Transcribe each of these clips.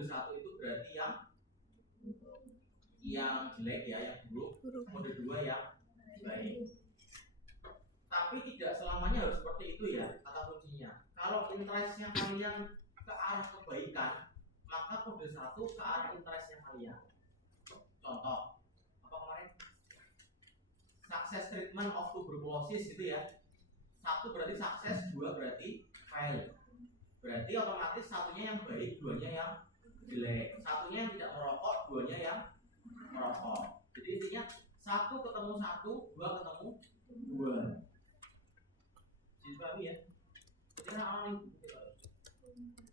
kode 1 itu berarti yang jelek ya, yang buruk. Kode 2 yang baik. Tapi tidak selamanya harus seperti itu ya kata kuncinya. Kalau interestnya kalian ke arah kebaikan, maka kode 1 ke arah interestnya kalian. Contoh, apa kemarin? Success treatment of tuberculosis gitu ya. 1 berarti sukses, 2 berarti fail. Berarti otomatis satunya yang baik, 2-nya yang jelek. Satunya yang tidak merokok, 2-nya yang merokok. Jadi intinya 1 ketemu 1, 2 ketemu 2. Jadi pahami ya.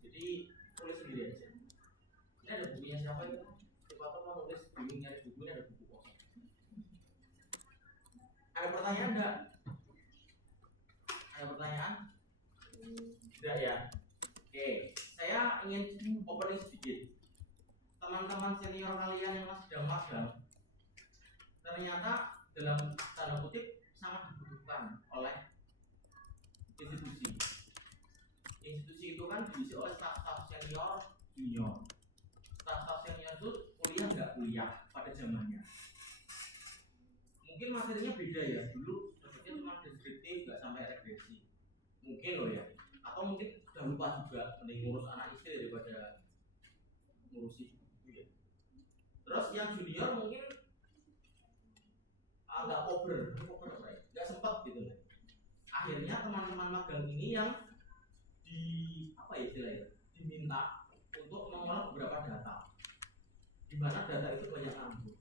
Jadi tulis sendiri aja. Ini ada bukunya siapa itu? Siapa mau nulis bingung nyari buku, ini ada buku kosong. Ada pertanyaan enggak? Ada pertanyaan? Tidak ya. Oke, saya ingin opening sedikit. Teman-teman senior kalian yang masih sedang magang, ternyata dalam tanda kutip sangat dibutuhkan oleh institusi. Institusi itu kan diisi oleh staf-staf senior, junior. Staf-staf senior itu kuliah nggak kuliah pada zamannya. Mungkin materinya beda ya. Dulu maksudnya cuma deskriptif, nggak sampai regresi. Mungkin loh ya. Atau mungkin udah lupa juga, mending ngurus anak istri daripada ngurusi itu ya. Terus yang junior mungkin nggak cover apa ya? Nggak sempat gitu ya. Akhirnya teman-teman magang ini yang diminta untuk mengolah beberapa data, di mana data itu banyak ngambur.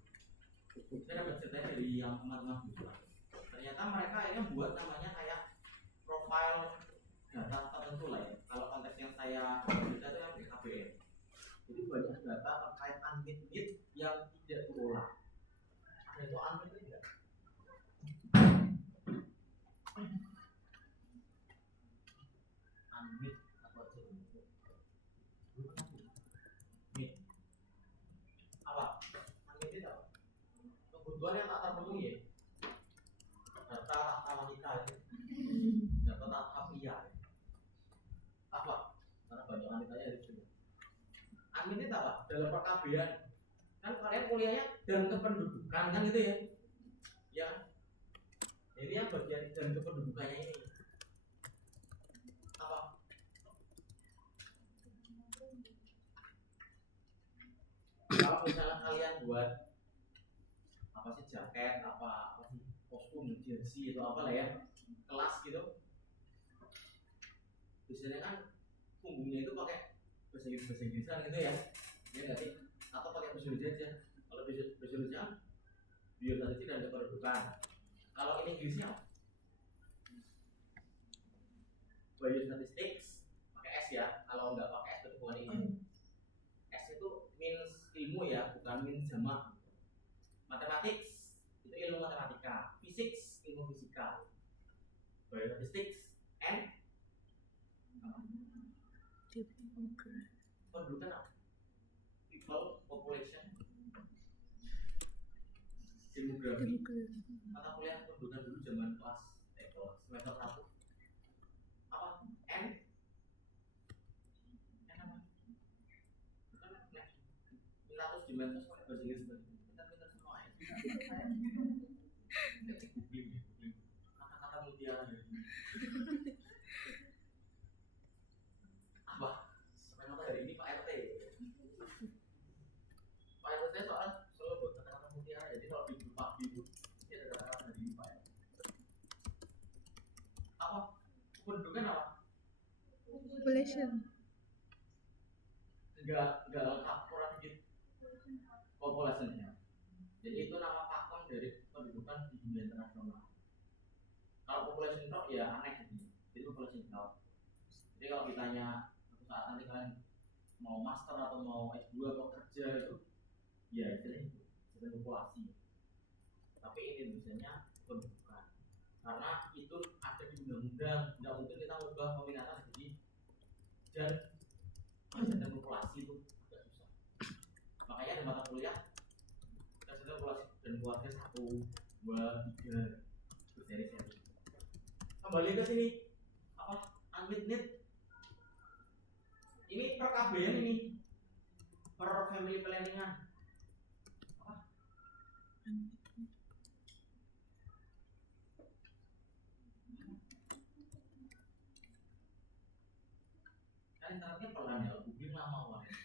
Saya dapat cerita dari yang teman-teman juga. Ternyata mereka akhirnya buat namanya kayak profile data tertentu lah ya. Kalau konteks yang saya cerita itu yang BKBM. Jadi banyak data terkait unmet need yang tidak diolah. Ada itu unmet need tidak? Unmet atau need apa? Unmet need apa? Kebutuhan yang tak terpenuhi ya. Data wanita itu, data tak pria. Apa? Karena banyak wanitanya di sini. Unmet need apa? Dalam perkabian. Kan kalian kuliahnya dan kependudukan kan gitu ya? Ya. Jadi yang bagian dan kependudukannya ini apa? Kalau misalnya kalian buat apa sih jaket, apa sih kostum, jersey atau apa lah ya, kelas gitu, biasanya kan punggungnya itu pakai bahasa Inggrisan gitu ya, ya nggak sih? Atau pakai bahasa Indonesia aja. Kalau bahasa Indonesia biostatistik dan kependudukan. Kalau ini Inggrisnya apa? Biostatistics pakai S ya. Kalau nggak pakai S itu bukan ini. S itu means ilmu ya, bukan means jamak. Mathematics itu ilmu matematika, physics ilmu fisika, biostatistics and pendudukan apa? People, population, demografi. Mata kuliah pendudukan dulu zaman kelas semester 1 apa? N apa? Bukan Minatus dimensus bahasa Inggris pintar semua ya. Kata-kata mutiara apa? Sampai nota hari ini Pak RT. Pak RT saya soal selalu buat kata-kata mutiara, jadi kalau di Pak Ibu ini ada kata-kata hari ini Pak RT. Apa? Pendudukan apa? Population. Enggak lengkap, kurang dikit. Population-nya. Jadi itu nama pakem dari pendudukan di dunia internasional. Kalau population talk ya aneh gitu. Jadi population talk. Jadi kalau ditanya suatu saat nanti kalian mau master atau mau S2 atau kerja itu, ya istilahnya itu, istilahnya populasi. Tapi ini misalnya pendudukan. Karena itu ada di undang-undang, tidak mungkin kita ubah peminatan jadi dan populasi itu agak susah. Makanya ada mata kuliah populasi dan keluarga 1, 2, 3 berseri-seri. Kembali ke sini apa? Unmet need. Ini perkabean ini. per family planningan. Apa? Kan internetnya pelan ya, googling lama banget.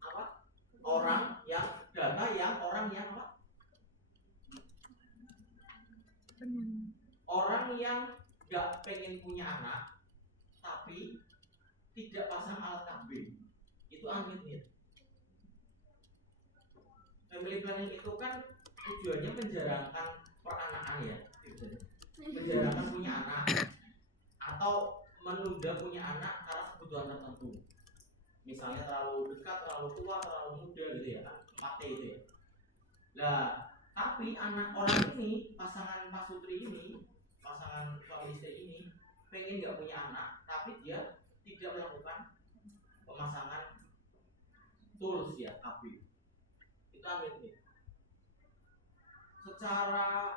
Apa? Orang yang apa? Orang yang nggak pengen punya anak tapi tidak pasang alat KB, itu amit-amit. Family planning itu kan tujuannya menjarangkan peranakan ya, menjarangkan punya anak atau menunda punya anak karena kebutuhan tertentu. Misalnya terlalu dekat, terlalu tua, terlalu muda gitu ya kan, 4T itu ya. Nah, tapi anak orang ini, pasangan pasutri ini, pasangan suami istri ini pengen nggak punya anak, tapi dia tidak melakukan pemasangan tools ya, KB. Itu amit nih. Secara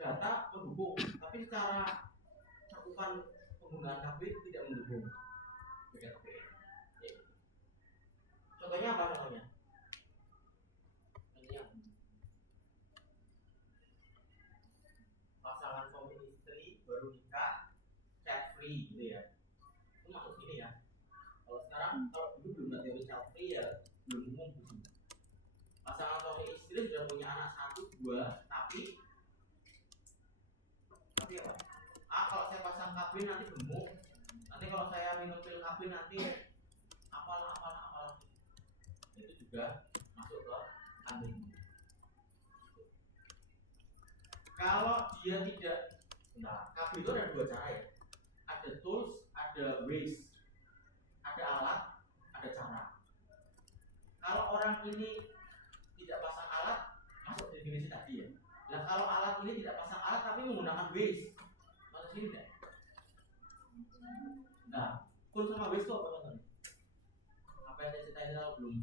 data mendukung, tapi secara cakupan penggunaan KB tidak mendukung. Contohnya apa contohnya? Pasangan suami istri baru nikah, child free gitu ya. Itu masuk sini ya. Kalau sekarang, kalau dulu belum ada teori child free ya belum umum di sini. Pasangan suami istri sudah punya anak 1, 2, tapi apa? Kalau saya pasang KB nanti gemuk. Nanti kalau saya minum pil KB nanti apalah. Itu juga masuk ke kandung. Kalau dia tidak, nah KB itu ada 2 cara ya. Ada tools, ada ways. Ada alat, ada cara. Kalau orang ini tidak pasang alat, masuk definisi tadi ya. Nah kalau alat ini tidak pasang alat tapi menggunakan ways, masuk sini tidak? Nah, tool sama ways itu apa contohnya? Apa yang saya ceritain tadi belum?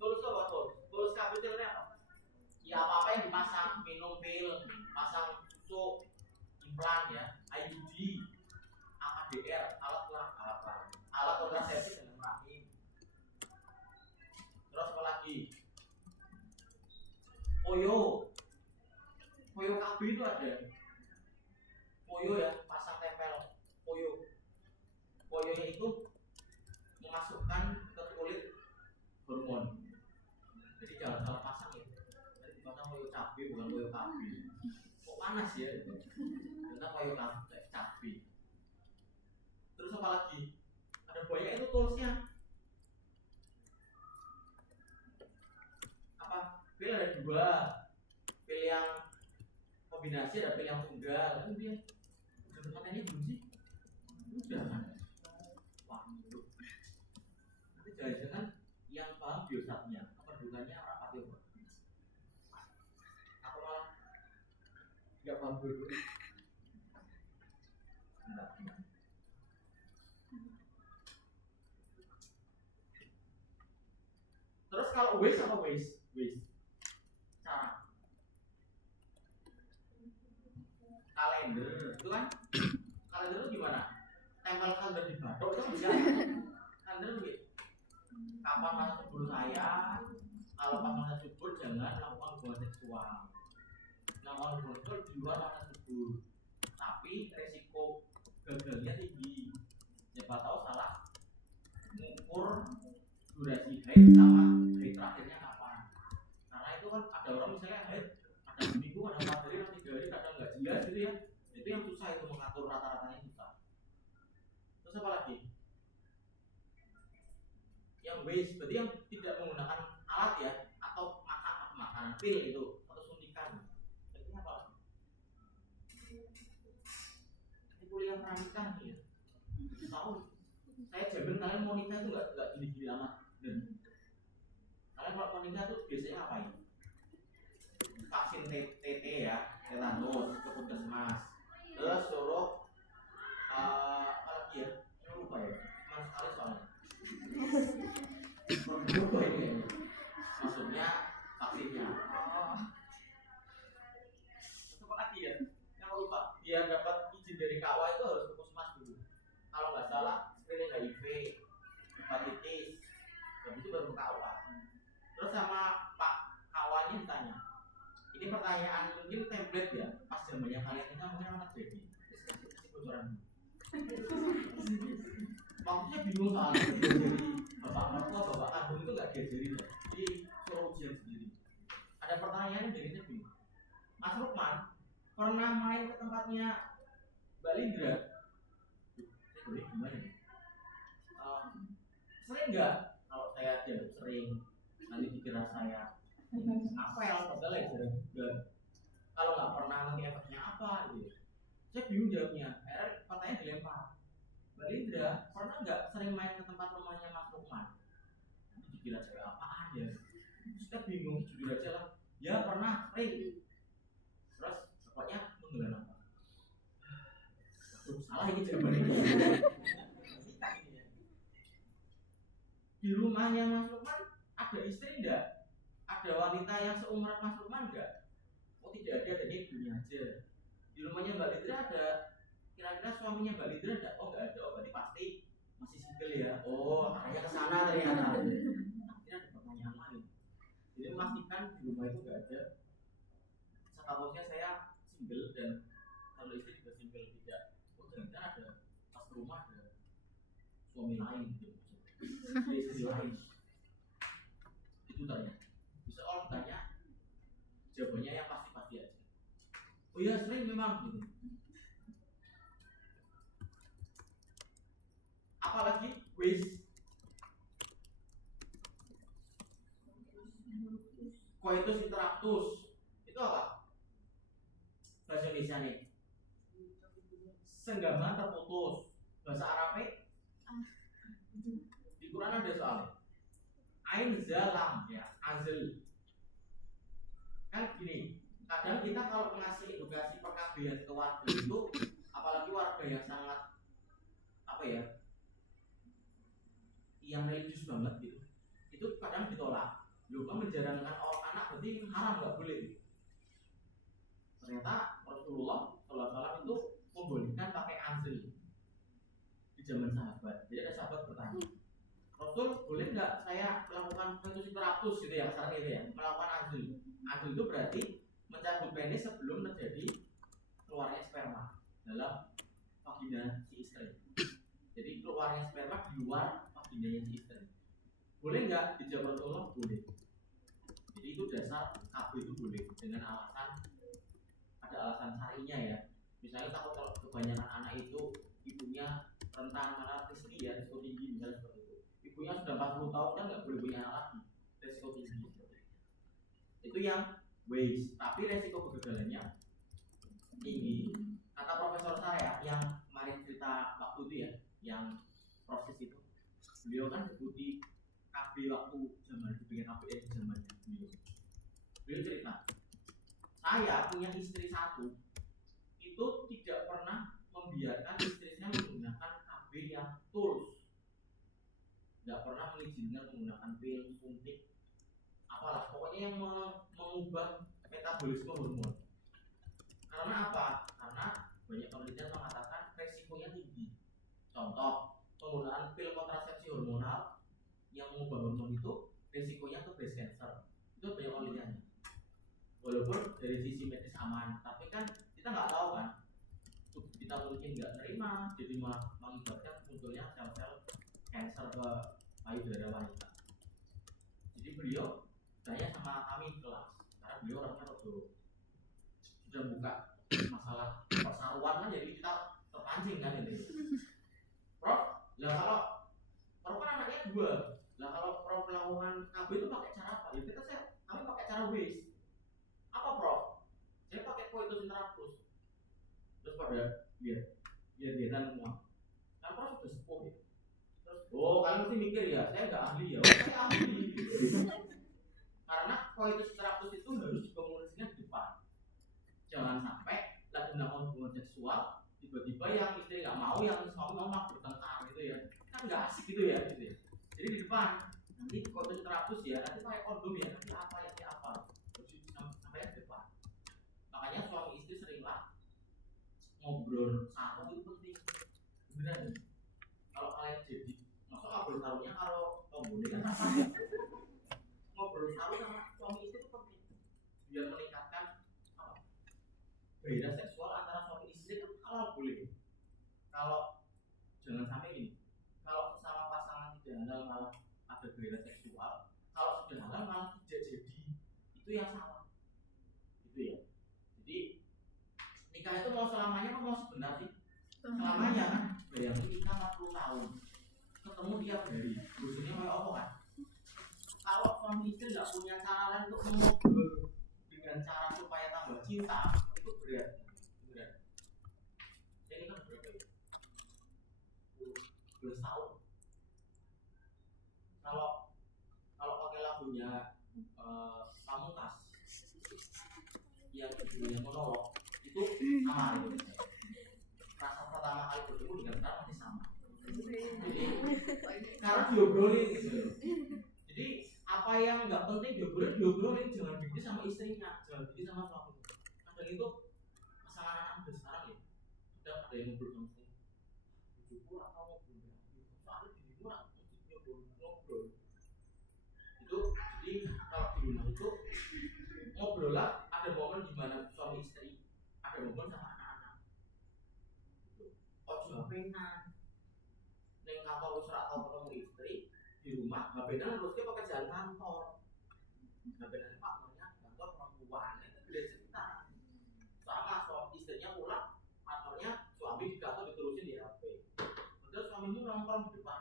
Tools itu apa tools? Tools kapitalnya apa? Ya apa-apa yang dipasang, minum pil, pasang susu, implan ya, IUD, AKDR, alat kontrasepsi dengan rahim. Terus apa lagi? Poyo KB itu ada. Poyo ya, pasang tempel. Poyonya itu memasukkan ke kulit hormon. Jadi jangan salah pasang ya. Jadi dipasang poyo cabai bukan poyo KB. Kok panas ya? Karena poyo cabai. Terus apa lagi? Ada banyak itu toolsnya. Apa? Pil ada 2. Pil yang kombinasi, ada pil yang tunggal. Kan dia udah katanya belum sih? Udah kan? Wah, itu. Nanti jangan-jangan yang paham biosatnya, keperdukannya rapat ya, Pak. Aku malah nggak paham dulu. Terus kalau waste apa waste? Cara kalender itu kan, kalender itu gimana? Tempel kalender di batok itu bisa. Kalender begitu. Kapan masa subur saya? Kalau pas masa subur jangan melakukan hubungan seksual. Melakukan hubungan seksual di luar masa subur. Tapi resiko gagalnya tinggi. Siapa tahu salah mengukur durasi haid sama haid terakhirnya kapan. Karena itu kan ada orang misalnya haid ada seminggu, ada 4 hari, ada 3 hari, kadang nggak jelas gitu ya. Itu yang susah itu mengatur rata-ratanya susah. Terus apa lagi? Yang waste berarti yang tidak menggunakan alat ya, atau makanan pil itu atau suntikan. Berarti apa lagi? Ini kuliah pernikahan nih ya. Tahu? Saya jamin kalian mau nikah itu nggak gini-gini amat. Kalian kalau mau nikah tuh biasanya ngapain? Vaksin TT ya, tetanus ke puskesmas. Terus suruh apa lagi ya? Saya lupa ya. Mas sekali soalnya. Lupa ini. Maksudnya vaksinnya. Terus apa lagi ya? Yang lupa. Biar dapat izin dari KUA itu harus ke puskesmas dulu. kalau nggak salah screening HIV, hepatitis, habis itu baru KUA. Terus sama Pak kawannya ditanya, ini pertanyaan mungkin template ya, pas zamannya kalian ini mungkin anak jadi kasih bocoran. Waktunya bingung soalnya jadi bapak mertua, bapak kandung itu nggak diajari ya, jadi suruh ujian sendiri. Ada pertanyaan yang jadinya bingung. Mas Lukman pernah main ke tempatnya Mbak Lindra? Saya gimana nih? Sering nggak? Kalau saya jawab sering, nanti dikira saya apel, padahal ya sering juga. Kalau nggak pernah nanti efeknya apa gitu. Saya bingung jawabnya. Akhirnya pertanyaan dilempar. Mbak Lindra pernah nggak sering main ke tempat rumahnya Mas Lukman? Nanti dikira cewek apaan ya? Saya bingung, jujur aja lah. Ya pernah, sering. Terus pokoknya menggelar apa? Salah ini jawabannya. Di rumahnya Mas Lukman ada istri enggak? Ada wanita yang seumuran Mas Lukman enggak? Oh tidak ada, jadi ibunya aja. Di rumahnya Mbak Lindra ada kira-kira suaminya Mbak Lindra enggak? Oh enggak ada, oh berarti pasti masih single ya. Oh arahnya ke sana ternyata. Akhirnya ada pertanyaan lain. Jadi memastikan di rumah itu enggak ada. Setahunya saya single dan kalau istri juga single tidak. Oh ternyata ada pas ke rumah ada suami lain gitu. Istri lain itu tanya bisa orang tanya jawabannya yang pasti-pasti aja. Oh iya sering memang gitu. Apalagi waste coitus interruptus itu apa bahasa Indonesia nih? Senggama terputus. Bahasa Arabnya di Quran ada soalnya Ain zalam ya, azl. Kan gini, kadang kita kalau ngasih edukasi perkabian ke warga itu, apalagi warga yang sangat apa ya, yang religius banget gitu, itu kadang ditolak. Lupa menjarangkan orang anak berarti haram, nggak boleh. Ternyata Rasulullah SAW itu membolehkan pakai azl di zaman sahabat. Jadi ada sahabat bertanya, Rasul boleh nggak saya melakukan coitus interruptus gitu ya, saran itu ya, melakukan azl. Azl itu berarti mencabut penis sebelum terjadi keluarnya sperma dalam vagina si istri. Jadi keluarnya sperma di luar vaginanya si istri. Boleh nggak? Dijawab Rasulullah boleh. Jadi itu dasar KB itu boleh dengan alasan ada alasan syar'inya ya. Misalnya takut kalau kebanyakan anak itu ibunya rentan malah risiko ya, risiko tinggi misalnya seperti itu. Ibunya sudah 40 tahun kan nggak boleh punya anak lagi, resiko tinggi. Itu yang waste, tapi resiko kegagalannya tinggi. Kata profesor saya yang kemarin cerita waktu itu ya, yang proses itu, beliau kan deputi KB waktu zaman dibikin KBS zamannya beliau cerita, saya punya istri satu, itu tidak pernah membiarkan istrinya menggunakan KB yang tools. Nggak pernah mengizinkan menggunakan pil, suntik, apalah pokoknya yang mengubah metabolisme hormon. Karena apa? Karena banyak penelitian mengatakan resikonya tinggi. Contoh, penggunaan pil kontrasepsi hormonal yang mengubah hormon itu resikonya ke breast cancer. Itu banyak penelitiannya. Walaupun dari sisi medis aman, tapi kan kita nggak tahu kan, kita mungkin nggak terima, jadi mengakibatkan munculnya sel-sel cancer ke payudara wanita. Jadi beliau tanya sama kami di kelas, karena beliau orangnya sudah buka masalah persaruan kan, jadi kita terpancing kan ini. Prof, lah kalau Prof kan anaknya 2, lah kalau Prof melakukan KB itu pakai cara apa? Ya kami pakai cara waste. Apa Prof? Saya pakai coitus interruptus. Terus pada biar semua. Kan Prof sudah sepuh ya. Oh, kalian mesti mikir ya, saya nggak ahli ya. Saya ahli. Karena coitus interruptus itu harus dikomunikasikan di depan. Jangan sampai lagi melakukan hubungan seksual, tiba-tiba yang istri nggak mau, yang suami mau bertengkar gitu ya. Kan nggak asik gitu ya. Jadi di depan, nanti coitus interruptus ya, nanti pakai kondom ya, nanti apa. Sampai di depan. Makanya suami istri seringlah ngobrol sama itu penting. Beneran. kalau jangan sampai ini, kalau sesama pasangan tidak halal malah ada gairah seksual, kalau sudah halal malah tidak jadi, itu yang salah, itu ya. Jadi nikah itu mau selamanya atau mau sebentar sih? Selamanya kan, bayangin nikah 40 tahun, ketemu tiap hari, bosannya kayak apa kan? Kalau suami istri nggak punya cara lain untuk mengobrol dengan cara supaya tambah cinta, itu berat. Ini kan berapa ya? 12 tahun. Kalau pakai lagunya Pamungkas yang judulnya monolog itu sama itu. Rasa pertama kali bertemu dengan sekarang masih sama. Jadi karena diobrolin gitu. Jadi apa yang nggak penting diobrolin, jangan bikin sama istrinya, jangan bikin sama suami. Kadang itu masalah anak muda sekarang ya, sudah ada yang ngobrol sama saya. Jujur atau ngobrol soalnya di rumah ngobrol. Itu jadi kalau di rumah itu ngobrol lah, ada momen di mana suami istri, ada momen sama anak-anak. Oh jawabenan, neng kapal wis ora tau ketemu istri di rumah, ngabenan terusnya pekerjaan kantor. Ngabenan partnernya kantor perempuan, itu beda cerita. Sama suami istrinya pulang, partnernya suami di kantor diterusin di HP. Padahal suamimu nongkrong di depan.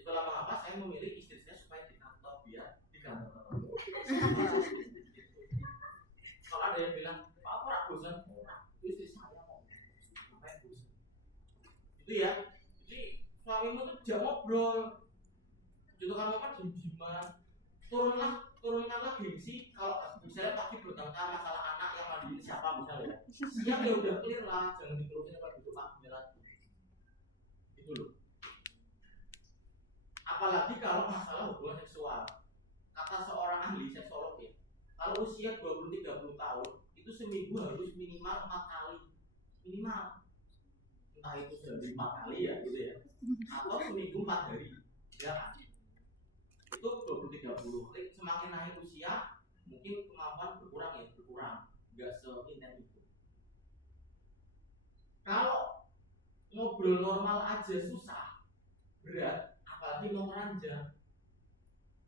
Itulah mengapa saya memilih istri saya supaya di kantor, biar di kantor ketemu. Kalau ada yang bilang, Pak aku rak bosan, itu istri saya kok, ngapain bosan? Itu ya. Jadi suamimu tuh jangan ngobrol. Jadi kamu kan diem-dieman, turunkanlah gengsi. Kalau misalnya pagi bertengkar masalah anak yang mandiin siapa misalnya, siang ya udah clear lah, jangan diterusin apa gitu Pak lagi. Itu loh. Apalagi kalau masalah hubungan seksual. Kata seorang ahli seksolog ya, kalau usia 20-30 tahun itu seminggu harus minimal 4 kali minimal. Entah itu sehari 4 kali ya gitu ya, atau seminggu 4 hari ya kan? Itu 20-30. Semakin naik usia mungkin kemampuan berkurang, nggak seintens itu. Kalau ngobrol normal aja susah, berat, apalagi mau meranjang,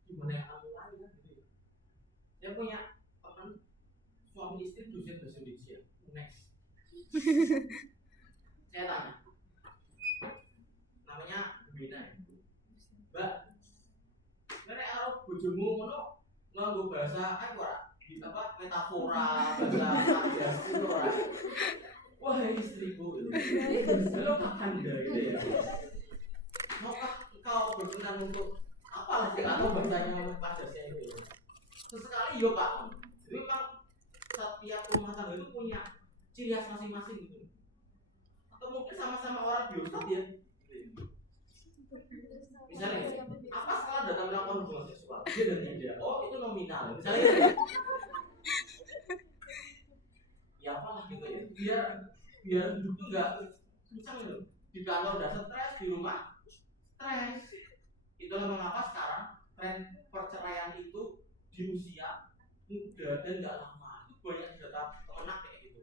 gimana yang kamu mulai kan gitu ya. Saya punya teman suami istri dosen bahasa Indonesia UNES. Saya tanya, namanya Bina ya, Mbak, nek arep bojomu ngono nganggo bahasa apa metafora, bahasa alias itu ora. Wah istriku itu, lo kapan dah gitu ya? Maukah engkau berkenan untuk apa lagi atau bahasanya pada saya itu? Sesekali yo Pak. Jadi memang setiap rumah tangga itu punya ciri khas masing-masing gitu. Atau mungkin sama-sama orang biasa ya. Misalnya, apa salah dalam melakukan hubungan seksual? Dia dan tidak. Oh itu nominal. Misalnya, ya apalah gitu ya. Biar hidup tuh nggak kencang gitu. Di kantor udah stres, di rumah stres. Itulah mengapa sekarang tren perceraian itu di usia muda dan nggak lama itu banyak data temenak kayak gitu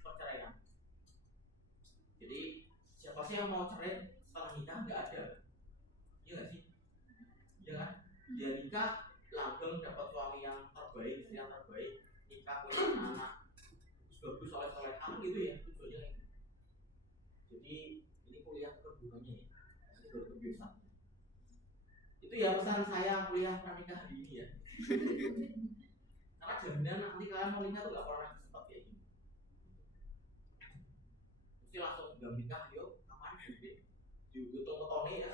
perceraian. Jadi siapa sih yang mau cerai setelah nikah? Nggak ada. Iya nggak sih? Iya kan? Dia nikah langgeng dapat suami yang terbaik, istri yang terbaik, nikah punya anak bagus soleh-solehan gitu ya tujuannya. Jadi ini kuliah kebutuhannya ya, ini baru kebiasaan. Itu ya pesan saya kuliah pranikah hari ini ya. Karena jaminan nanti kalian mau nikah tuh gak pernah sempat kayak gini. Mesti langsung gak nikah, yuk kapan gede dihitung ketone ya.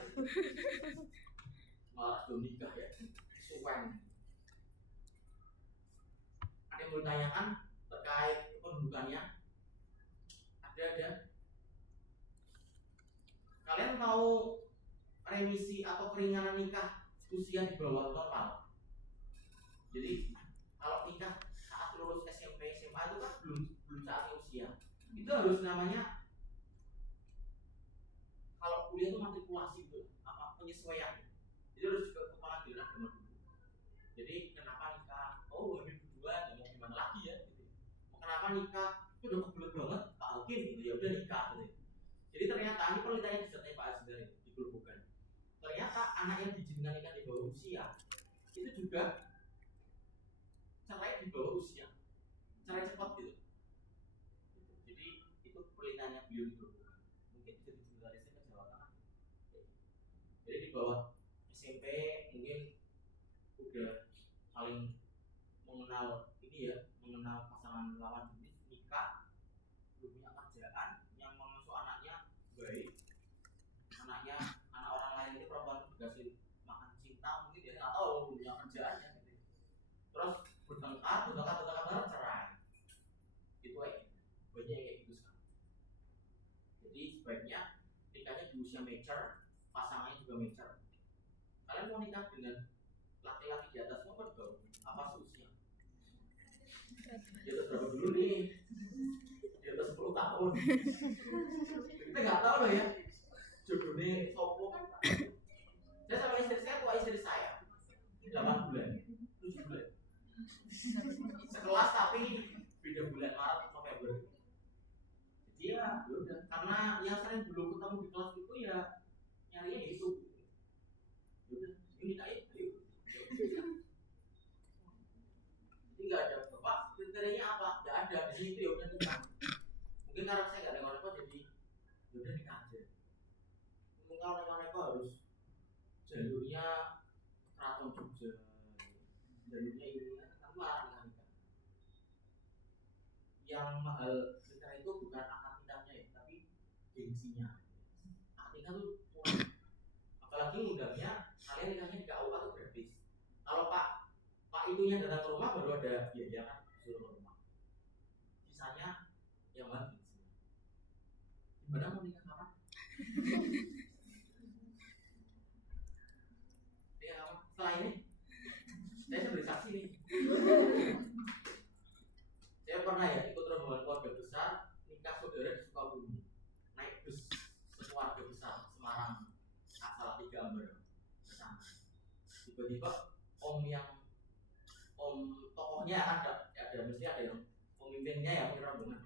Malah belum nikah ya, suwen. Ada yang mau ditanyakan terkait kependudukannya? Ada. Kalian mau remisi atau keringanan nikah usia di bawah normal? Jadi kalau nikah saat lulus SMP SMA itu kan belum saatnya usia. Itu harus namanya, kalau kuliah itu matrikulasi gitu, apa penyesuaian. Jadi harus juga kepala daerah zaman dulu. Jadi kenapa nikah? Oh ini berdua, mau gimana lagi ya? Gitu. Kenapa nikah? Itu udah kebelet banget, Pak Alkin gitu ya udah nikah gitu. beliau itu mungkin jadi jurnalisnya ke Jawa Tengah. Jadi di bawah SMP mungkin udah paling mengenal ini ya, mengenal pasangan lawan jenis, nikah, belum punya kerjaan, yang mengasuh anaknya baik, anaknya anak orang lain ini perempuan dikasih makan cinta mungkin dia nggak tahu belum punya kerjaannya gitu. Terus bertengkar cerai. Itu banyak yang kayak gitu sekarang. Jadi sebaiknya nikahnya di usia mature, pasangannya juga mature. Kalian mau nikah dengan laki-laki di atas umur dong? Apa seusia? Di atas berapa dulu nih? Di atas 10 tahun. Kita nggak tahu loh ya. Jodohnya sopo kan? Saya sama istri saya tua istri saya 8 bulan, 7 bulan. Sekelas tapi beda bulan Maret November. Jadi ya udah, karena yang sering belum ketemu di kelas itu ya nyarinya itu. Udah, ini nikahin, ayo. Jadi nggak ada bapak kriterianya apa? Nggak ada di situ ya udah nikah. Mungkin karena saya nggak ada apa jadi ya udah nikah aja. Mungkin kalau neko harus jalurnya keraton Jogja, jalurnya ini kan larang nikah. Yang mahal nikah itu bukan akad nikahnya ya, tapi gengsinya. Akad nikah tuh murah. Apalagi undangnya kalian nikahnya di KUA tuh gratis. Kalau Pak itunya datang ke rumah baru ada biaya kan suruh ke rumah. Sisanya yang mahal gengsinya. Gimana mau nikah kapan? Nikah kapan? Setelah ini saya sebagai saksi nih. Saya pernah ya ikut rombongan keluarga besar nikah saudara di Sukabumi, naik bus keluarga besar Semarang, asal 3 Amber kesana. Tiba-tiba om tokohnya ada mesti ada yang pemimpinnya ya pemimpin rombongan.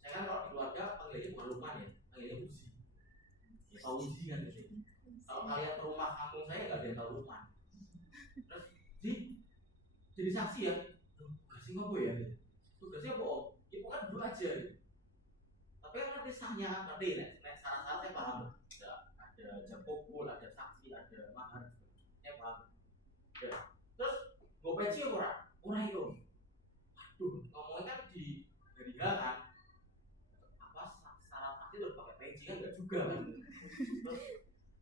Saya kan kalau di keluarga panggilnya bukan Lukman ya, panggilnya Uzi. Ya tahu Uzi kan gitu. Kalau kalian ke rumah kampung saya nggak ada yang tahu Lukman. Terus jadi saksi ya, kasih ngopo ya? Tugasnya apa om? Ya pokoknya duduk aja gitu. Tapi kan nanti sahnya ngerti nih, syarat-syarat saya paham. Ada jam pukul, ada saksi, ada mahar, saya paham. Ya. Terus gue peci orang itu. Aduh, ngomongnya kan di dari kan apa syarat saksi harus pakai peci kan nggak juga kan. Terus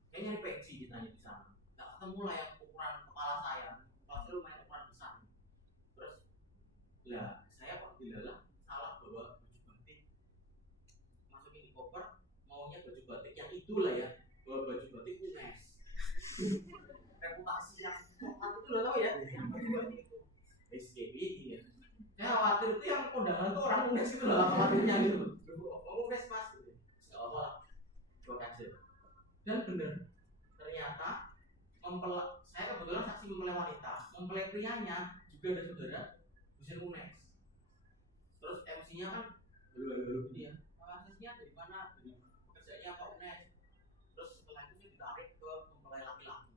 saya nyari peci ditanya di sana, nggak ketemu lah yang ukuran kepala saya. Kepala saya lumayan ukuran besar. Terus lah saya kok dilalah salah bawa baju batik, masukin di koper, maunya baju batik yang itulah ya, bawa baju batik UNES. Reputasi yang coklat itu udah tahu ya, yang baju batik itu SKB ini ya. Saya khawatir itu yang kondangan itu orang UNES itu lah khawatirnya gitu. Mau UNES mas gitu, nggak apa lah, buat aja. Dan bener, ternyata saya kebetulan saksi mempelai wanita, mempelai prianya juga ada saudara dosen UNES. Terus MC-nya kan baru gini ya, asesnya dari mana, dari pekerjaannya apa UNES. Terus setelah itu saya ditarik ke mempelai laki-laki,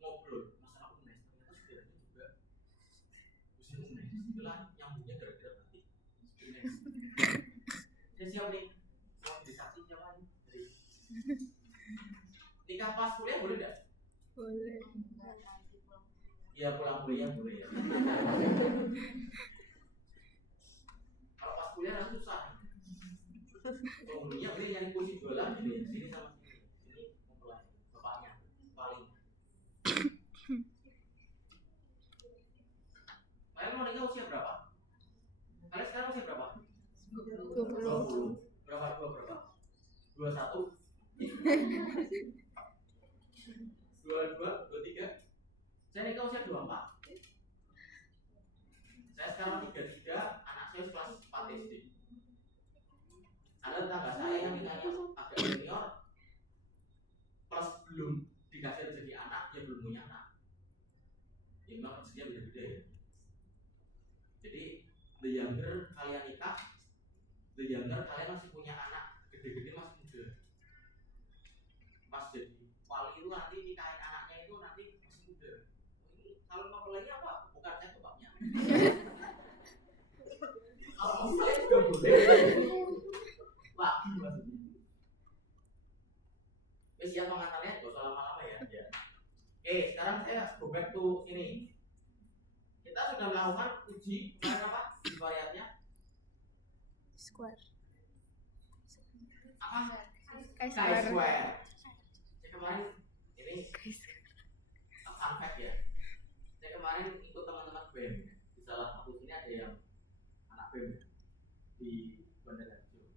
ngobrol masalah UNES. Ternyata saudaranya juga dosen UNES. Itulah nyambungnya gara-gara batik UNES. Saya siap nih, mau jadi saksi siapa nih? Nikah pas kuliah boleh nggak? Boleh. Ya pulang kuliah boleh ya. Kalau pas kuliah nanti susah. Penghulunya ini nyari kursi jualan gitu ya. Sini sama sini. Sini mempelai bapaknya paling. Kalian mau nikah usia berapa? Kalian sekarang usia berapa? 20. Berapa? 21? 22, 23. Saya nikah usia 24. Saya sekarang 33, anak saya kelas 4 SD. Ada tetangga saya yang nikahnya agak senior, plus belum dikasih rezeki anak, dia belum punya anak. Ya memang rezekinya beda-beda ya. Jadi the younger kalian nikah, the younger kalian masih punya anak, gede-gede masih muda. Pas jadi wali itu nanti nikahin anaknya itu nanti masih muda. Ini kalau mempelainya apa? Bukan saya bapaknya. Kalau mempelai juga boleh. sekarang saya go back to ini. Kita sudah melakukan uji kemarin apa? Bivariatnya Square. apa? Chi-square. Chi-square. Saya kemarin ini fun fact ya. Saya kemarin ikut teman-teman BEM. Di salah satu sini ada yang anak BEM di Bandar Harjo.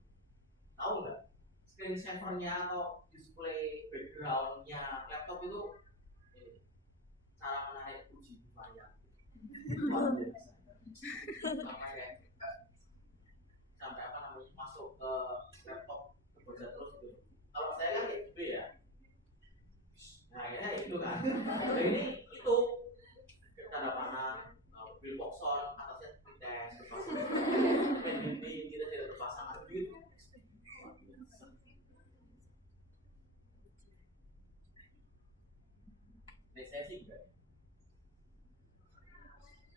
Tahu nggak? Screen savernya atau display backgroundnya laptop itu ini, cara menarik uji bivariat. Luar biasa. Sampai apa namanya masuk ke laptop bekerja terus gitu. Kalau saya kan kayak gitu ya. Nah ya itu kan. Dan ini itu tanda panah Wilcoxon atasnya tes berpasang. Pending kita tidak berpasangan gitu. Nih saya sih enggak.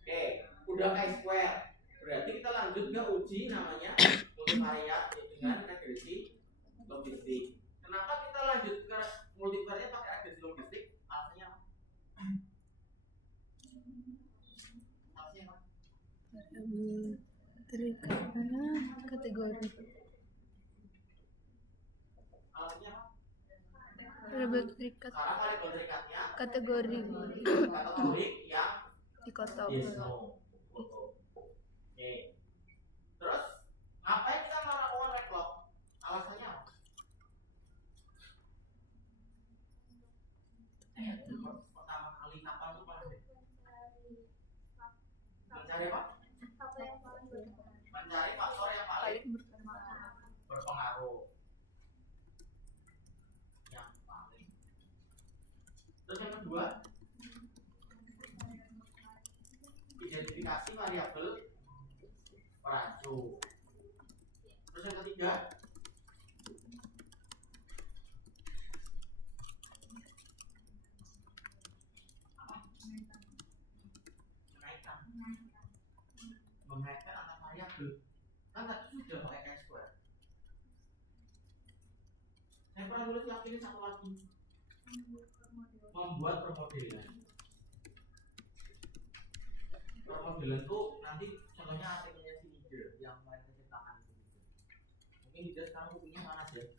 Oke, udah chi-square. Berarti kita lanjut ke uji namanya multivariat dengan regresi logistik. Kenapa kita lanjut ke multivariat pakai regresi logistik? Alasannya apa? Alasannya apa? Variabel terikatnya kategori. Alasannya apa? Variabel terikat Karena variabel terikatnya kategori kategori yang dikotak. yes no. Oke. Terus ngapain kita melakukan backlog? Alasannya apa? Pertama kali kapan tuh Pak? Mencari apa? Mencari faktor yang paling berpengaruh. Yang paling. Terus yang kedua, identifikasi variabel peracu. Terus yang ketiga, mengaitkan antar variabel. Kan tadi sudah pakai chi-square. Saya pernah nulis lagi ini satu lagi, membuat permodelan. Permodelan itu nanti contohnya artikelnya si leader yang kemarin saya ceritakan itu. Mungkin leader sekarang bukunya mana sih?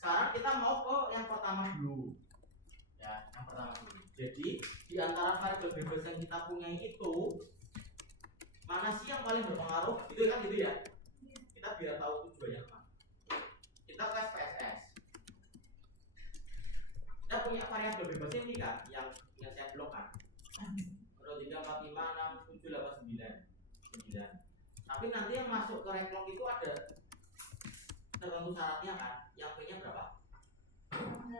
Sekarang kita mau ke yang pertama dulu. Ya, yang pertama dulu. Jadi di antara variabel bebas yang kita punya itu, mana sih yang paling berpengaruh? Itu kan gitu ya. Kita biar tahu tujuannya apa. Kita tes PSS. Kita punya variabel bebasnya ini kan, yang saya blok kan. 3, 4, 5, 6, 7, 8, 9. Tapi nanti yang masuk ke backlog itu ada tertentu syaratnya kan. Yang P-nya berapa?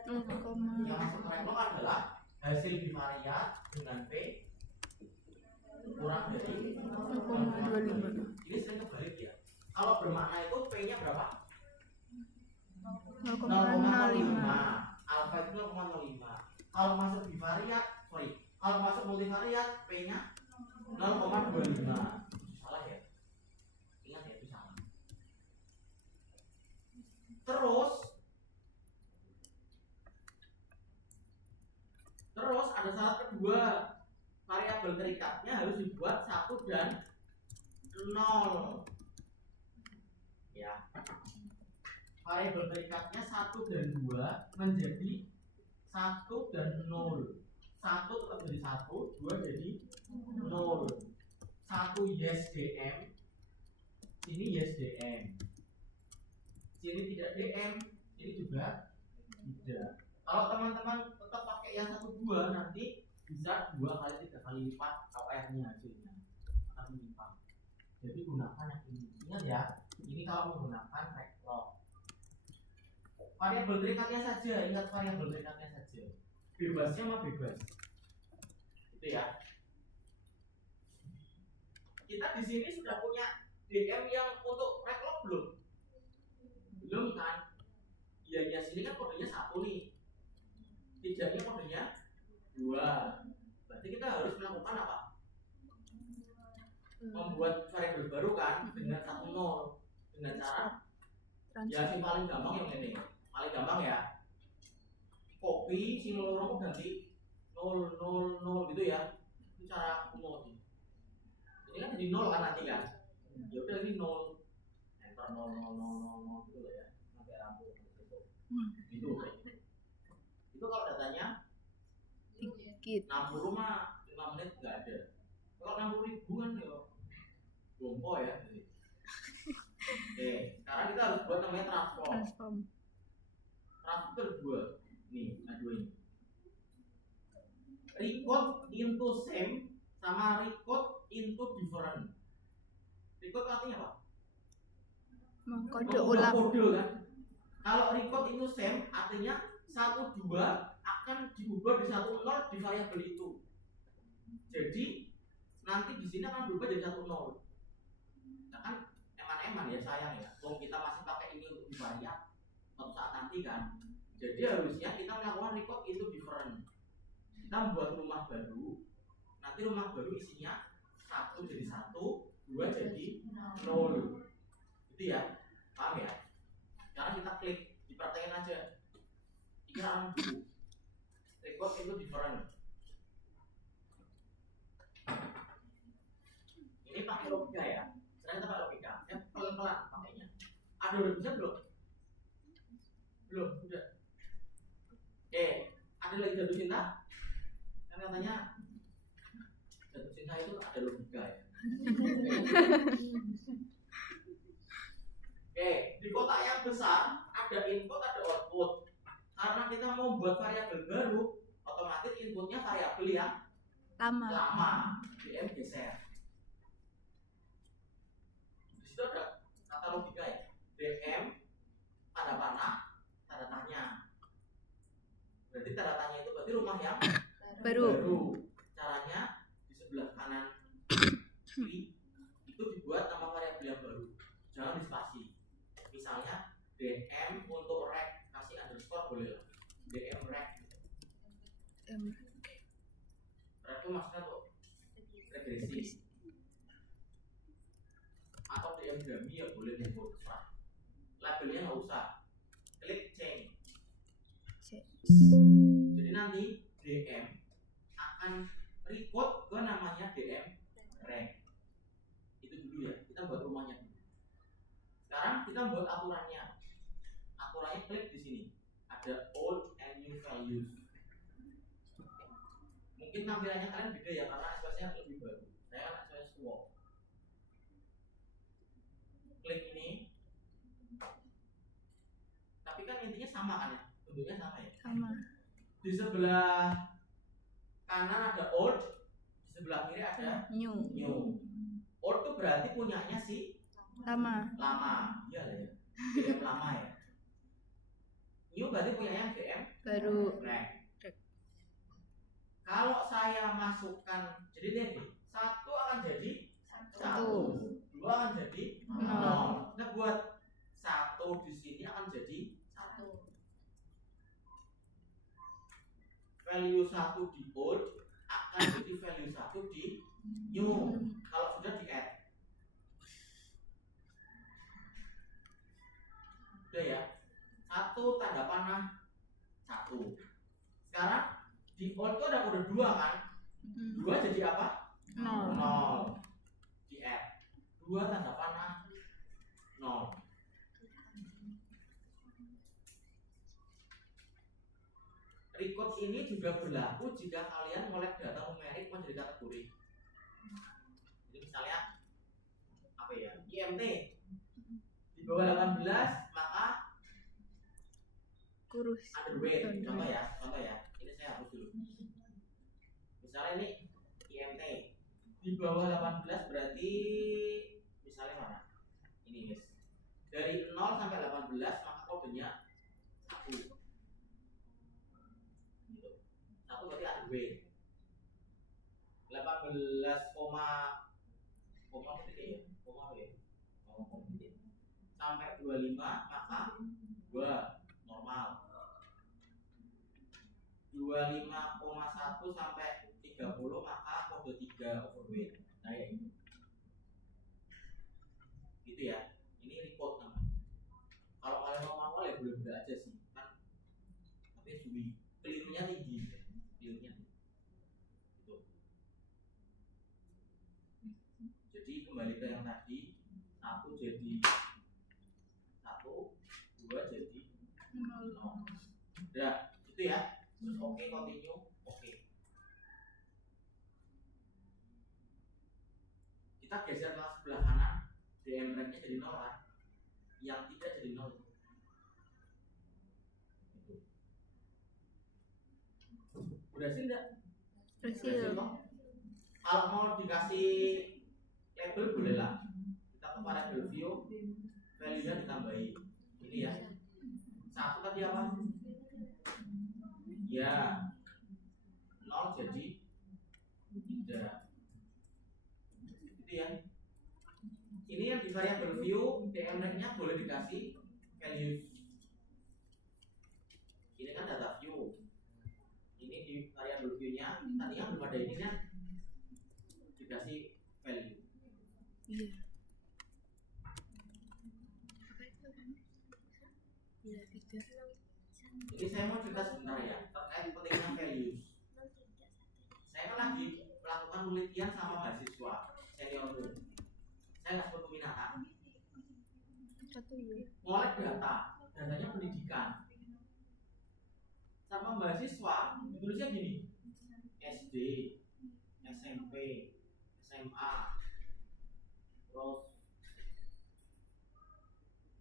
0,5. Yang masuk ke backlog adalah hasil bivariat dengan P kurang dari 0,25. Ini sering kebalik ya. Kalau bermakna itu P-nya berapa? 0,05. Alfa itu 0,05. Kalau masuk bivariat, kalau masuk multivariat P-nya 0,25. Salah ya? Ingat ya, itu salah. Terus ada syarat kedua. Variabel terikatnya harus dibuat 1 dan 0. Ya. Variabel terikatnya 1 dan 2 menjadi 1 dan 0. 1 tetap jadi 1, 2 jadi 0. 1 yes DM, sini yes DM. Sini tidak DM, ini juga tidak. Kalau teman-teman tetap pakai yang 1, 2, nanti bisa 2 kali 3 kali lipat OR-nya hasilnya akan menyimpang. Jadi gunakan yang ini. Ingat ya, ini kalau menggunakan backlog. Variabel terikatnya saja, ingat variabel terikatnya saja. Bebasnya mah bebas. Itu ya. Kita di sini sudah punya DM yang untuk backlog belum? Belum kan? Ya sini kan kodenya 1 nih. Tidaknya kodenya 2. Berarti kita harus melakukan apa? Membuat variabel baru kan dengan 1, 0 dengan cara ya yang paling gampang yang ini. Paling gampang ya. kopi sing loro ganti 000 gitu ya. Itu cara kuno sih. Ini kan jadi 0 kan nanti kan. Ya udah ini 0 enter 0 gitu lah ya. Sampai rampung gitu. Gitu. Itu kalau datanya Dikit. 60 mah 5 menit nggak ada. Kalau 60.000 kan ya bongko ya. Oke, sekarang kita harus buat namanya transform. Transform itu dua. Nih, ada dua ini. Record into same sama record into different. Record artinya apa? Kode Mengubah ulang. kode kan. Kalau record into same artinya 1 2 akan diubah di 1 0 di variabel itu. Jadi nanti di sini akan berubah jadi 1 0. Nah kan eman-eman ya sayang ya. Kalau kita masih pakai ini untuk divariat suatu saat nanti kan. Jadi harusnya kita melakukan record itu different. Kita membuat rumah baru. Nanti rumah baru isinya 1 jadi 1, 2 jadi 0. Gitu ya. Paham ya? Sekarang kita klik dipraktekin aja. Ini akan dulu. Record itu different. Ini pakai logika ya. Sekarang kita pakai logika. Ya pelan-pelan pakainya. Ada udah bisa belum? Belum, udah. Oke, ada lagi jatuh cinta? Kan katanya jatuh cinta itu ada logika ya. Oke, di kotak yang besar ada input, ada output. Karena kita mau buat variabel baru, otomatis inputnya variabel yang lama. DM geser. Di situ ada kata logika ya. DM tanda panah, tanda tanya. Berarti tanda tanya itu berarti rumah yang Baru. Caranya di sebelah kanan kiri itu dibuat nama variabel yang baru. Jangan di spasi. Misalnya DM untuk rek kasih underscore boleh lah. DM rek. Rek itu maksudnya tuh regresi. Atau DM dummy ya boleh disebut terserah. Labelnya nggak usah. Klik change. Jadi nanti DM akan record ke namanya DM rank. Itu dulu ya. Kita buat rumahnya dulu. Sekarang kita buat aturannya. Aturannya klik di sini. Ada old and new values. Mungkin tampilannya kalian beda ya karena SQL-nya lebih baru. Saya kan SQL swap. Klik ini. Tapi kan intinya sama kan ya? Bentuknya sama ya? Sama. Di sebelah kanan ada old, di sebelah kiri ada new. Old itu berarti punyanya si Lama. Iya lah ya. DM lama ya. New berarti punyanya DM Baru. rek. Kalau saya masukkan, jadi lihat nih, 1 akan jadi 1, 2 akan jadi 0. Kita buat 1 di sini akan jadi 1. Value 1 di old akan jadi value 1 di new. Kalau sudah di add. Udah ya. 1 tanda panah 1. Sekarang di old itu ada udah 2 kan? 2 jadi apa? 0. Di add. 2 tanda panah 0. Record ini juga berlaku jika kalian ngolek data numerik menjadi kategori. Jadi misalnya apa ya? IMT di bawah 18 maka Kurus. underweight. Contoh ya. Ini saya hapus dulu. Misalnya ini IMT di bawah 18 berarti misalnya mana? Ini guys. Dari 0 sampai 18 maka kodenya 1. Satu berarti underweight. 18, titik ya, titik. Sampai 25 maka 2 normal. 25,1 sampai 30 maka kode 3 overweight. Nah ya ini. Gitu ya. Ini report namanya. Kalau kalian mau manual ya boleh-boleh aja sih kan. Tapi suwi. ininya tinggi, yield-nya itu. Jadi kembali ke yang tadi, 1 jadi 1, 2 jadi 0. Udah, itu ya. Terus oke, continue, oke. Kita geser ke sebelah kanan, DM rank-nya jadi 0 kan? Yang tidak jadi 0. Itu. Berhasil enggak? Berhasil. Kalau mau dikasih label boleh lah. Kita ke variable view, value-nya ditambahi. Ini ya. 1 tadi apa? Ya. 0 jadi 3. Itu ya. Ini yang di variable view, DM rank-nya boleh dikasih values. Ini kan data view. Ini di variable view-nya, tadinya belum ada ini kan dikasih value. Iya. Jadi saya mau cerita sebentar ya terkait pentingnya values. Saya kan lagi melakukan penelitian sama mahasiswa seniorku. Saya nggak sebut peminatan. Ngolek datanya pendidikan. Sama mahasiswa ditulisnya gini: SD, SMP, SMA, terus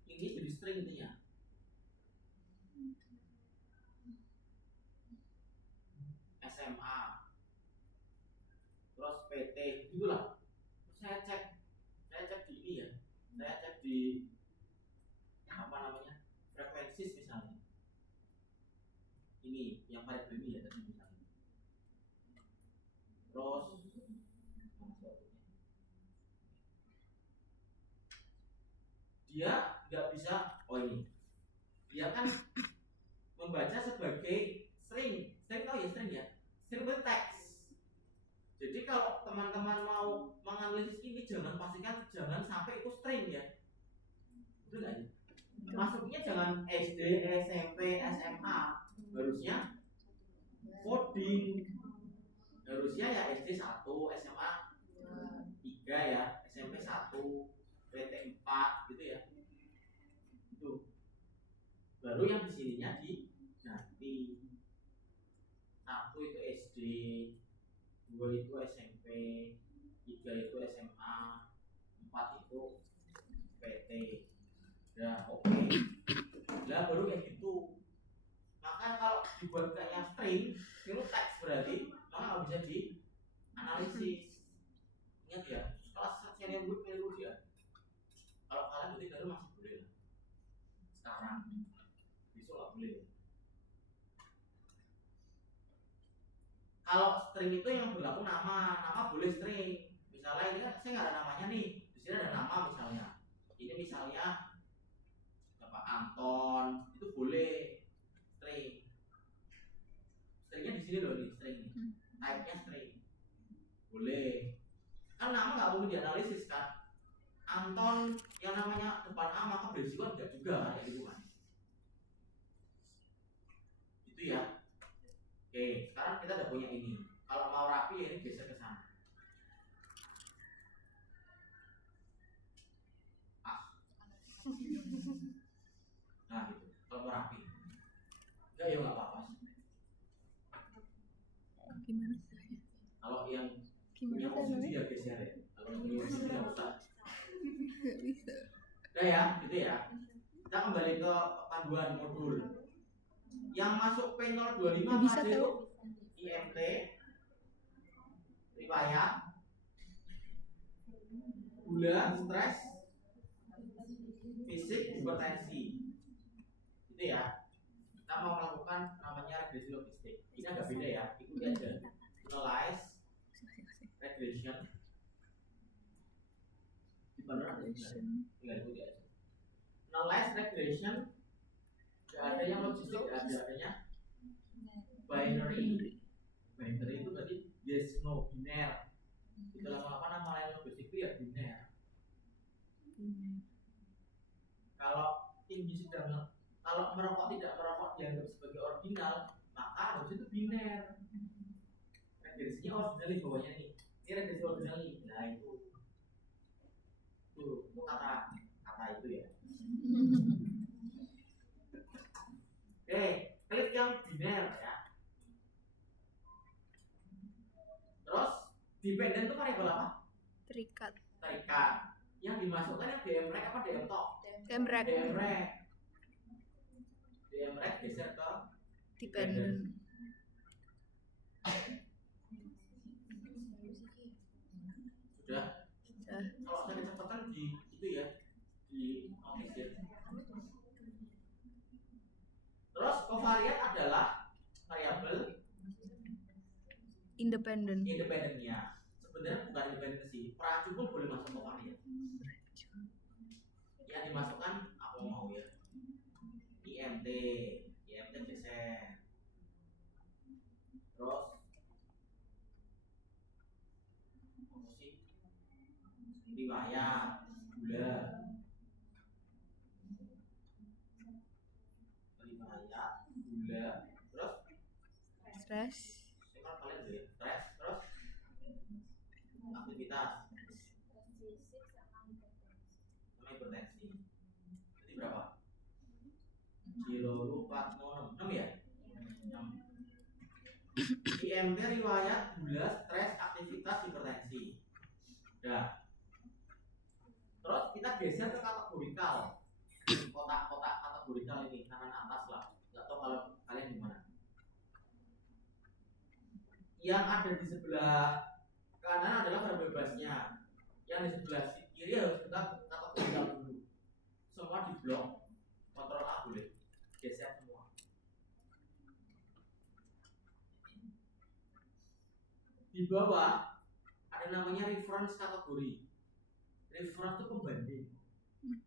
ini jadi string intinya. SMA, terus PT, gitulah. Terus saya cek di ini ya, saya cek di apa namanya frekuensis misalnya. Ini yang variabel ini ya tadi misalnya. Terus dia nggak bisa, oh ini, dia kan membaca sebagai string tahu ya string ya, string itu teks. Jadi kalau teman-teman mau menganalisis ini jangan sampai itu string ya, betul nggak ya? Masuknya jangan SD, SMP, SMA, harusnya coding, harusnya ya SD 1, SMA 3 ya, SMP 1, PT 4 gitu ya. Itu baru yang di sininya diganti. 1 itu SD, 2 itu SMP, 3 itu SMA, 4 itu PT. Ya oke. Lah baru kayak gitu. Maka kalau dibuat kayak yang string, itu teks berarti maka nggak bisa dianalisis. Ingat ya, kelas senior gue pilih ya. Kalau kalian berarti baru masih boleh lah. Sekarang, besok nggak boleh. Kalau string itu yang berlaku nama boleh string. Misalnya ini kan saya nggak ada namanya nih, di sini ada nama misalnya. Ini misalnya Bapak Anton, itu boleh string. Stringnya di sini loh nih string, type-nya string, boleh. Kan nama nggak mungkin dianalisis kan. Anton yang namanya depan A maka berisiko enggak juga ya gitu kan. Itu ya. Oke, sekarang kita udah punya ini. Kalau mau rapi ya ini geser ke sana. Nah gitu. Kalau mau rapi. Enggak ya nggak apa-apa sih. Gimana caranya? Kalau yang punya OCD ya geser ya. Kalau yang punya OCD nggak usah. Nggak bisa. Udah ya, gitu ya. Kita kembali ke panduan modul. Yang masuk P025 Nggak bisa itu tahu. IMT, riwayat, gula, stres, fisik, hipertensi. Itu ya. Kita mau melakukan namanya regresi logistik. Ini agak beda ya. Ikuti aja. Analyze, regression. Di mana? Tinggal ikuti aja. Analyze, regression. Gak ada yang logistik, gak ada adanya binary. Binary itu berarti yes no biner. Di dalam nama lain logistik itu ya biner. Kalau tinggi sedang, kalau merokok tidak merokok dianggap sebagai ordinal, maka habis itu biner. Regresinya ordinal di bawahnya nih. Ini regresi ordinal nih. Nah itu kata itu ya. Oke, klik yang biner ya. Terus dependen itu variabel apa? Terikat. Yang dimasukkan yang dmrec apa dmtok? Dmrec. Dmrec geser ke Dependent. Sudah. Kalau saya kecepatan di itu ya, di notis ya. Terus kovariat adalah variabel independennya. Sebenarnya bukan independen sih. Peracu pun boleh masuk kovariat. Yang dimasukkan apa mau ya? IMT geser. Terus apa sih? Riwayat, gula. Terus Stres. sekarang kalian dulu ya. Stres, terus aktivitas sama hipertensi. Jadi berapa? 0, 4, 6 ya? 6. IMT riwayat, gula, stres, aktivitas, hipertensi. Nah, terus kita geser ke kategorikal. Kotak-kotak kategorikal ini kanan atas lah. Nggak tahu kalau kalian gimana. Yang ada di sebelah kanan adalah variabel bebasnya. Yang di sebelah kiri harus kita kategorikal dulu. Semua di blok. Kontrol A boleh. Geser semua. Di bawah ada namanya reference kategori. Reference itu pembanding.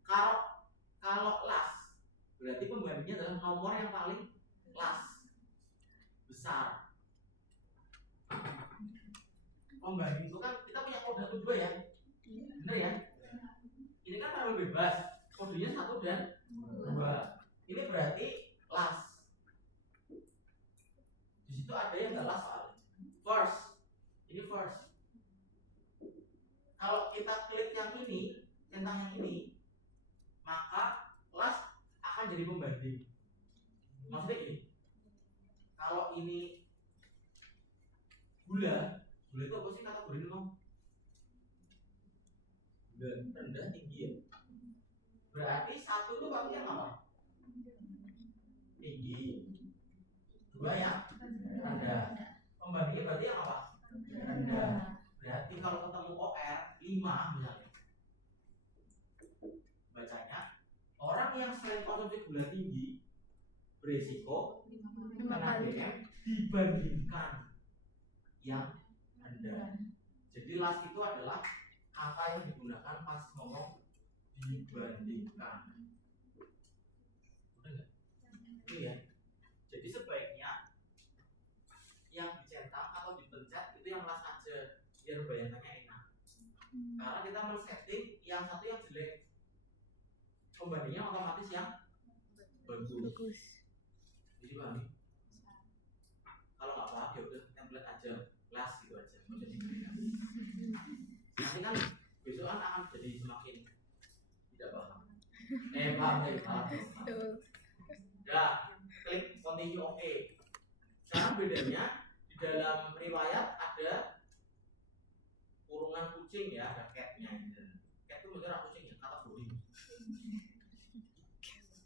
Kalau las berarti pembandingnya adalah nomor yang paling las besar. Pembanding itu kan kita punya kode 2 ya, bener ya? Ini kan variabel bebas, kodenya 1 dan 2. Ini berarti las. Di situ ada yang nggak las soalnya. First, ini first. Kalau kita klik yang ini, centang yang ini, maka las akan jadi pembanding. Maksudnya ini, kalau ini gula itu apa sih kategori ini Bang? Gula rendah tinggi ya. Berarti 1 itu berarti yang apa? Tinggi. 2 yang rendah. Pembandingnya berarti yang apa? Rendah. Berarti kalau ketemu OR 5 misalnya, bacanya orang yang selain konsumsi gula tinggi berisiko kena DM dibandingkan yang rendah. Jadi las itu adalah kata yang digunakan pas ngomong dibandingkan. Udah nggak? Itu ya. Jadi sebaiknya yang dicetak atau dipencet itu yang las aja biar bayangannya enak. Karena kita men-setting yang satu yang jelek, pembandingnya otomatis yang bagus. Jadi paham? Kalau nggak paham ya udah template aja, kelas gitu aja. Nanti kan besokan akan jadi semakin tidak paham. Paham. Ya, klik continue oke. Sekarang bedanya di dalam riwayat ada kurungan kucing ya, ada cat-nya. Cat itu maksudnya kucing ya, kategori.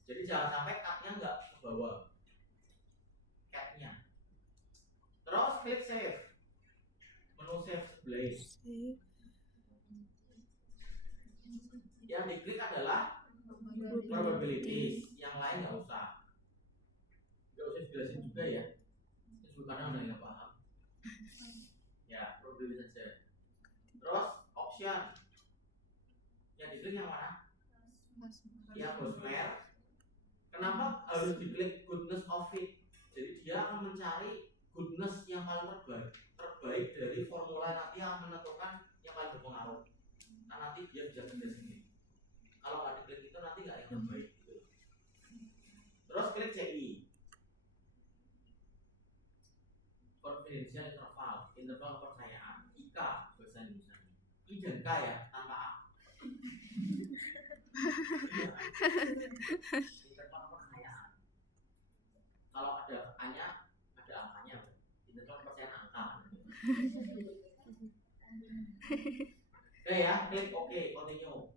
Jadi jangan sampai cat-nya nggak ke bawah. Cat-nya. Terus klik save. Menu save sebelah ini. Yang diklik adalah probabilities. Yang lain nggak usah. Nggak usah dijelasin juga ya. Itu karena udah nggak paham. Ya, probability saja. Terus option. Yang diklik yang mana? Yang Bosmer. Kenapa harus diklik goodness of it? Jadi dia akan mencari goodness yang paling terbaik dari formula nanti yang menentukan yang paling berpengaruh. Nah nanti dia bisa kerja sendiri. Kalau nggak diklik itu nanti nggak yang terbaik gitu. Terus klik CI. interval kepercayaan. IK bahasa Indonesia. I dan K ya, tanpa A. Interval kepercayaan. Kalau ada A-nya, ada angkanya. Interval kepercayaan angka. Oke ya, klik oke, continue.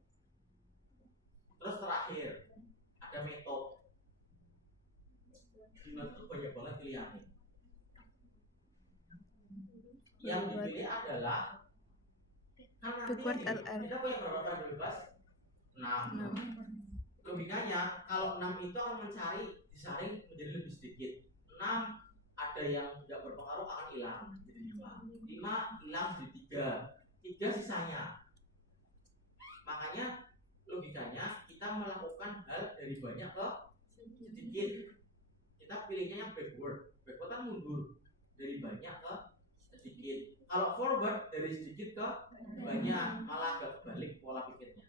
Terus terakhir ada metode. Di metode itu banyak banget pilihannya. Yang dipilih adalah kan Backward nanti LR. kita punya berapa variabel bebas? 6. Logikanya kalau 6 itu akan mencari disaring menjadi lebih sedikit. 6 ada yang tidak berpengaruh akan hilang jadi 5. 5 hilang jadi 3. 3 sisanya. Makanya logikanya kita melakukan hal dari banyak ke sedikit. Kita pilihnya yang backward. Backward kan mundur dari banyak ke sedikit. Kalau forward dari sedikit ke banyak, malah agak balik pola pikirnya.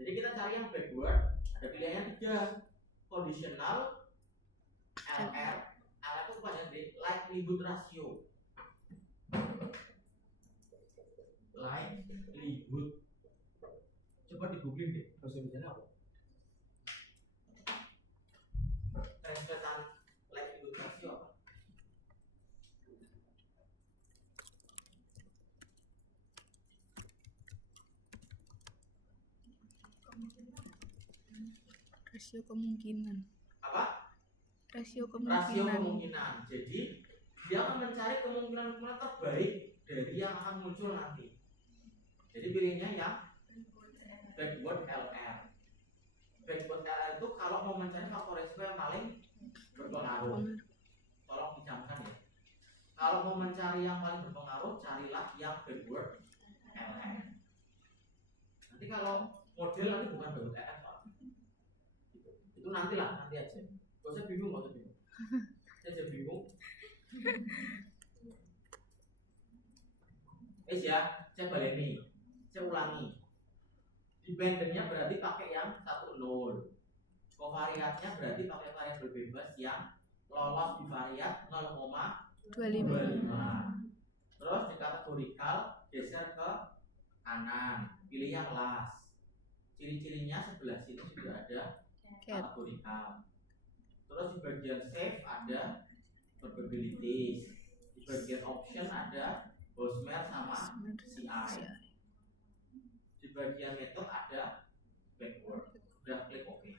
Jadi kita cari yang backward. Ada pilihannya 3. Conditional, LR. LR itu kepanjangan dari likelihood ratio. Likelihood. Coba di googling deh, bahasa Indonesia apa? Translatean likelihood ratio apa? Rasio kemungkinan. Apa? Rasio Rasio kemungkinan. kemungkinan. Jadi dia akan mencari kemungkinan terbaik dari yang akan muncul nanti. Jadi pilihnya yang backward LR. Backward LR itu kalau mau mencari faktor resiko yang paling berpengaruh. Tolong dicamkan ya. Kalau mau mencari yang paling berpengaruh, carilah yang backward LR. Nanti kalau model nanti bukan backward LR, Pak. Itu nantilah, nanti aja. Gak usah bingung, gak usah bingung. Saya bingung. Ya, saya balik nih. Saya ulangi. Dependennya berarti pakai yang 1 0. Kovariatnya berarti pakai variabel bebas yang lolos bivariat 0,25. Terus di kategorikal geser ke kanan, pilih yang last. Ciri-cirinya sebelah sini sudah ada kategorikal. Terus di bagian save ada probabilities. Di bagian option ada Bosmer sama CI. Di bagian metode ada backward. Udah klik OK.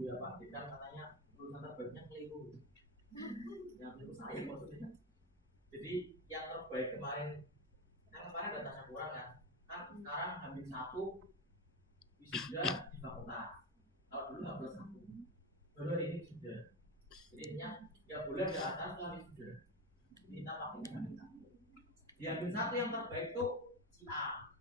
Ya Pak, kan katanya tulisan terbaiknya keliru. Yang itu saya maksudnya. Jadi yang terbaik kemarin, kan kemarin ada tasnya kurang kan? Kan sekarang hampir 1 wisuda di fakultas. Kalau dulu nggak plus 1. Baru hari ini sudah. Jadi intinya nggak boleh ada atas setelah wisuda. Jadi kita pakainya hampir 1. diambil satu yang terbaik tuh si A,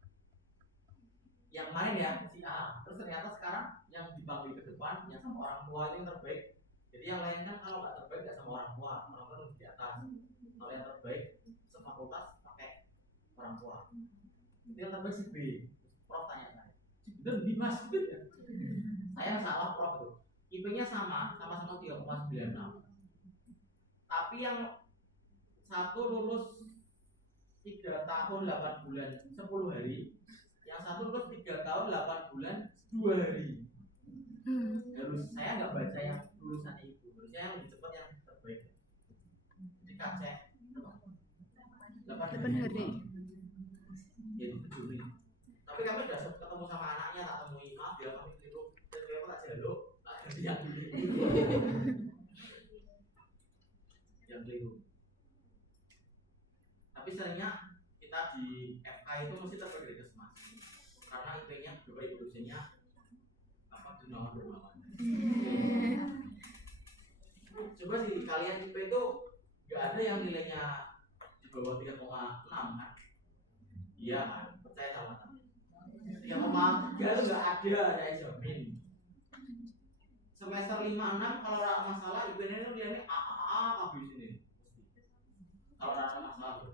yang main ya si A, terus ternyata sekarang yang dipanggil ke depan yang sama orang tua itu yang terbaik. Jadi yang lain kan kalau nggak terbaik nggak sama orang tua lebih di atas. Kalau yang terbaik sefakultas pakai orang tua. Itu yang terbaik si B. Prof tanya saya, bener di mas gitu ya? Saya salah prof itu. IP-nya sama-sama 3,96. Tapi yang satu lulus 3 tahun 8 bulan 10 hari, yang satu lulus 3 tahun 8 bulan 2 hari. Harus saya nggak baca yang lulusan itu, harusnya yang lebih cepat yang terbaik. Jadi kacek 8 hari. Ya itu 7 menit. Tapi kami sudah ketemu sama anaknya, tak temui, maaf ya kami keliru, saya tak jaluk, yang keliru. Tapi seringnya kita di FK itu mesti terbaik dari Kesmas, karena IP-nya beberapa ibu dosennya dermawan. Coba sih kalian IP itu nggak ada yang nilainya di bawah 3,6 kan? Iya kan? Percaya sama saya. 3,3 itu nggak ada eksamen. Semester 5-6 kalau ada masalah IP-nya itu nilainya A habis ini. Kalau ada masalah.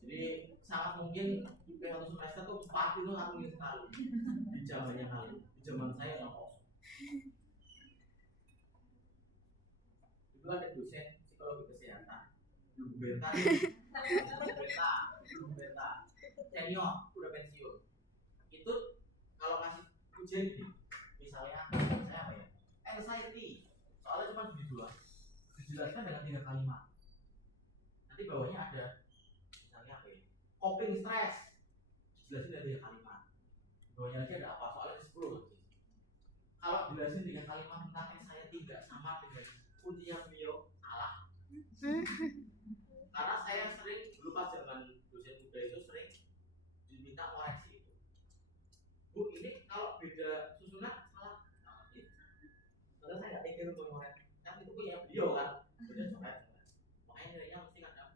Jadi sangat mungkin IP 1 semester tuh 4 itu satu minggu sekali di zamannya kalian. Di zaman saya nggak kosong. Itu ada dosen psikologi kesehatan, belum beta, senior udah pensiun. Itu kalau ngasih ujian gini, misalnya saya apa ya? Anxiety, soalnya cuma di 2, dijelaskan dengan 3 kalimat. Nanti bawahnya ada misalnya apa ya? Coping stress, dijelasin dari 3 kalimat. Bawahnya lagi ada apa? Soalnya ada 10 lagi. Kalau dijelasin 3 kalimat tentang anxiety tidak sama dengan kuncinya beliau, salah. Karena saya sering dulu pas zaman dosen muda itu sering diminta koreksi itu. Bu, ini kalau beda susunan salah. Karena saya nggak pikir untuk ngoreksi. Kan itu punya beliau kan, udah coret. Makanya nilainya mesti kadang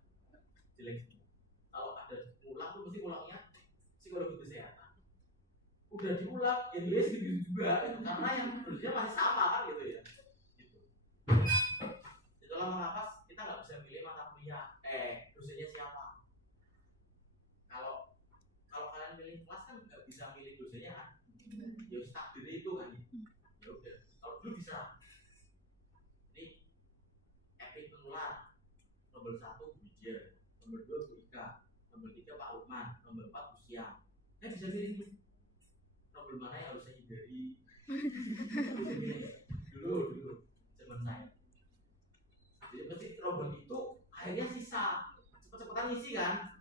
jelek semua. Kalau ada ngulang tuh mesti ngulangnya psikologi kesehatan. Udah diulang, ya nilainya segitu juga. Karena yang dosennya masih sama kan gitu ya. Itulah mengapa kita nggak bisa milih mata kuliah. Dosennya siapa? Kalau kalian milih kelas kan nggak bisa milih dosennya kan? Ya takdir itu kan. Ya udah. Kalau dulu bisa. Ini epic penular. Nomor 1 Bu Ija, nomor 2 Bu Ika, nomor 3 Pak Lukman, nomor 4 Bu Siang. Bisa milih nomor mana yang harus saya hindari. Bisa milih dulu zaman saya. Jadi mesti robot itu akhirnya sisa cepet-cepetan ngisi kan,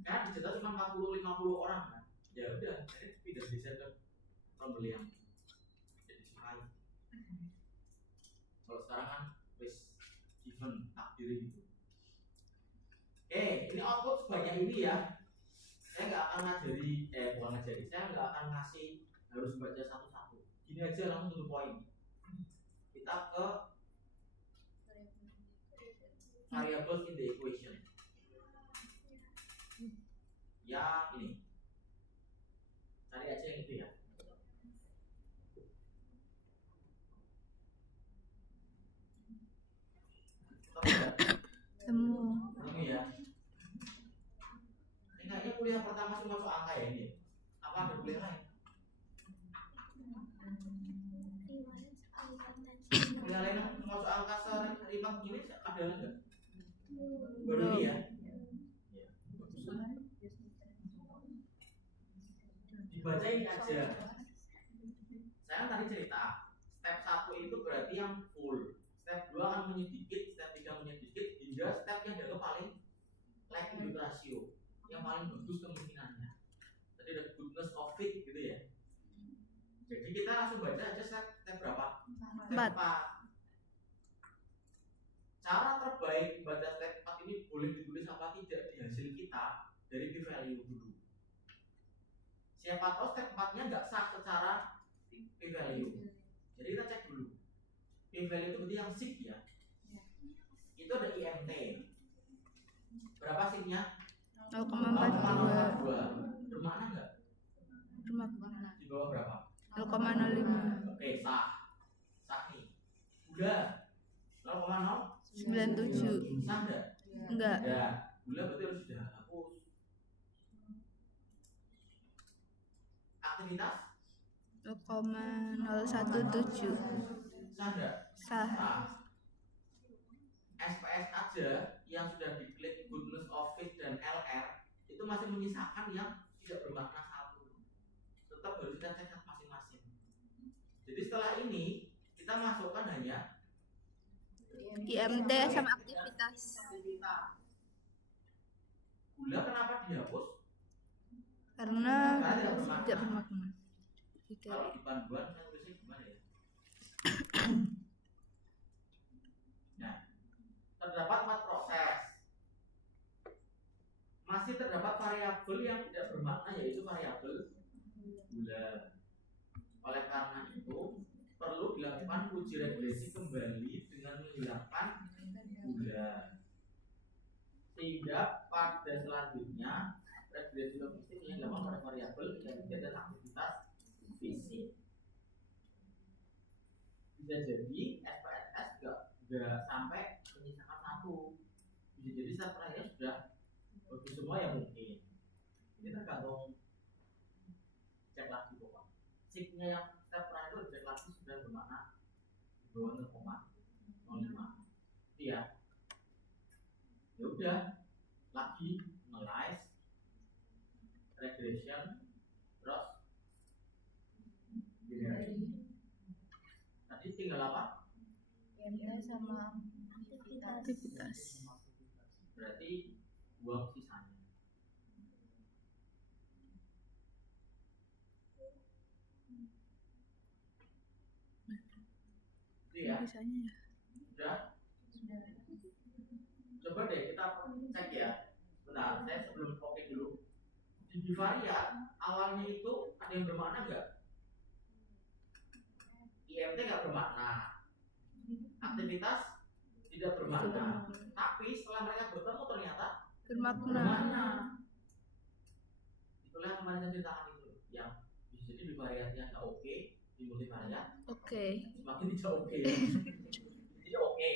karena dicetak cuma 40-50 orang kan. Ya udah, akhirnya pindah geser ke robot yang jadi sekali. Kalau sekarang kan wis given takdir gitu. Ini output sebanyak ini ya. Saya nggak akan bukan ngajari, saya nggak akan ngasih harus baca satu-satu. Gini aja langsung to the point. Kita ke variables in the equation. Ya ini, cari aja yang itu ya. Temu ya. Ini kayaknya kuliah pertama cuma soal angka ya ini. Apa ada kuliah lain? Kuliah lain cuma soal angka seribat gini ada enggak? Baru ini ya. Dibacain aja. Saya tadi cerita, step 1 itu berarti yang full. Step 2 akan menyedikit, step 3 menyedikit, hingga step yang dianggap paling likelihood ratio, yang paling bagus kemungkinannya. Tadi ada goodness of fit gitu ya. Jadi kita langsung baca aja step berapa? Step 4. Cara terbaik baca step 4 ini boleh ditulis apa tidak di hasil kita dari p-value dulu. Siapa tahu step 4-nya nggak sah secara p-value. Jadi kita cek dulu. P-value itu berarti yang sig ya. Itu ada IMT. Berapa signya? 0,42. Bermakna nggak? Bermakna. Di bawah berapa? 0,05. Oke, sah. Sah nih. Gula 0,0 97. sah nggak? Enggak. Ya, gula berarti harus sudah hapus. Aktivitas 0,017. sah nggak? Sah. Sah. SPS aja yang sudah diklik goodness of fit dan LR itu masih menyisakan yang tidak bermakna satu. Tetap harus kita cek masing-masing. Jadi setelah ini kita masukkan hanya IMT sama aktivitas. Gula kenapa dihapus? Karena Karena tidak bermakna. Kalau di panduan saya tulisnya gimana ya? Nah, terdapat 4 proses. Masih terdapat variabel yang tidak bermakna, yaitu variabel gula. Oleh karena itu perlu dilakukan uji regresi kembali dengan menghilangkan gula, sehingga pada selanjutnya regresi logistik yang dilakukan pada variabel IMT dan aktivitas fisik. Bisa jadi SPSS nggak sampai menyisakan satu, bisa jadi step terakhir sudah bagus semua yang mungkin. Ini tergantung cek lagi pokoknya. Signya yang step terakhir cek lagi sudah bermakna di bawah 0,05. Iya. Ya udah, lagi analyze, regression, terus generation. Tadi tinggal apa? IMT sama aktivitas. Berarti buang sisanya. Itu ya. Biasanya ya. Sudah. Coba deh kita cek ya. Benar, saya sebelum oke dulu. Di bivariat awalnya itu ada yang bermakna nggak? IMT nggak bermakna. Aktivitas tidak bermakna. Tapi setelah mereka bertemu ternyata Bermakna. bermakna. Itulah yang kemarin saya ceritakan itu, yang bisa jadi bivariatnya nggak oke, di multivariat Oke. semakin tidak oke. Jadi oke.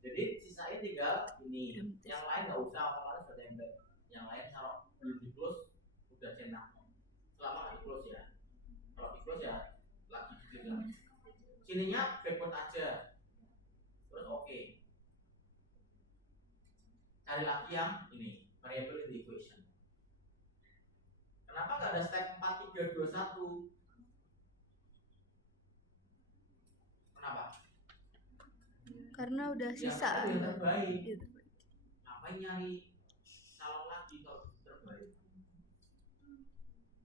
Jadi sisanya tinggal ini. Yang lain nggak usah, kemarin sudah template. Yang lain kalau belum di close udah cetak. Selama nggak di close ya. Kalau di close ya lagi diklik lagi. Sininya backward aja. Terus oke. Cari lagi yang ini, variable in the equation. Kenapa nggak ada step 4, 3, 2, 1? Kenapa? Karena udah Ya, sisa. karena yang terbaik. Gitu. Ngapain nyari calon lagi kalau terbaik?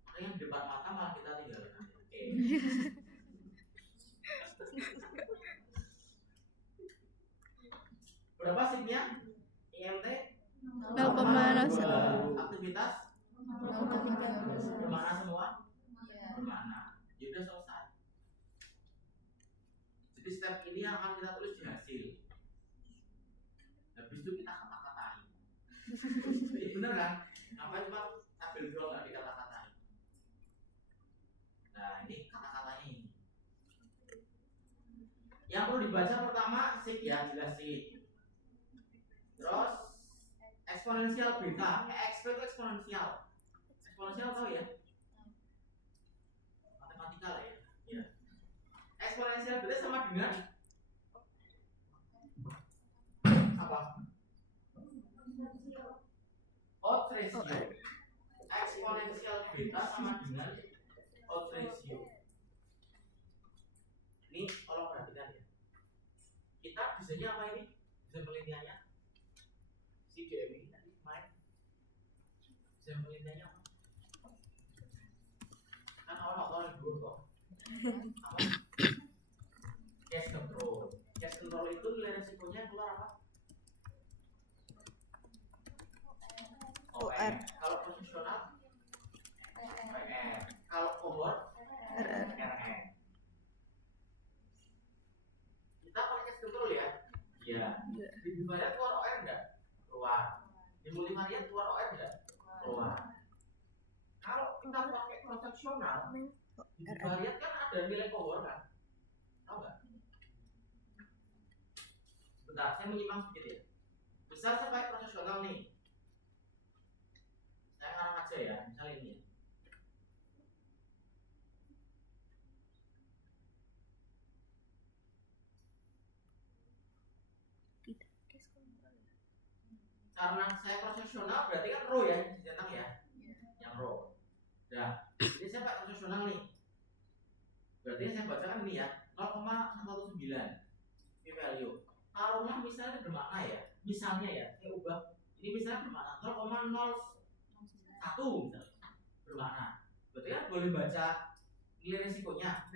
Makanya yang depan mata malah kita tinggalkan. Oke. Berapa signya? IMT 0,01. aktivitas 0,13. bermakna semua? Iya. Bermakna. Ya udah selesai. Jadi step ini yang akan kita tulis di hasil. Habis itu kita kata-katain. Iya bener kan? Ngapain cuma tabel doang nggak dikata-katain? Nah ini kata-katanya ini. Yang perlu dibaca pertama sig ya, jelas sig. Terus eksponensial beta, exp itu eksponensial. Eksponensial tahu ya? Matematika lah ya. Ya. Eksponensial beta sama dengan apa? Odds ratio. Eksponensial beta sama dengan odds ratio. Ini tolong perhatikan ya. Kita desainnya apa ini? Desain penelitiannya? Si DMI tadi main. Desain penelitiannya apa? Kan awal-awal yang dulu kok. Apa? Cash control. Cash control itu nilai resikonya yang keluar apa? OR. Kalau profesional PR. Kalau cohort RR. RR. Kita pakai cash control ya? Iya. Di bivariat keluar OR enggak? Di multivariat keluar OR enggak? Keluar. Kalau kita pakai cross sectional, di variat kan ada nilai power kan? Tahu nggak? Bentar, saya menyimpang sedikit ya. Misal saya pakai cross sectional nih. Saya ngarang aja ya, misal ini ya. Karena saya prosesional berarti kan row ya yang dicetak ya, yang row. Nah, ini saya pakai prosesional nih. Berarti saya bacakan ini ya 0,119 p value. Taruhlah misalnya bermakna ya, misalnya ya saya ubah ini misalnya bermakna 0,01 misalnya bermakna. Berarti kan boleh baca nilai risikonya.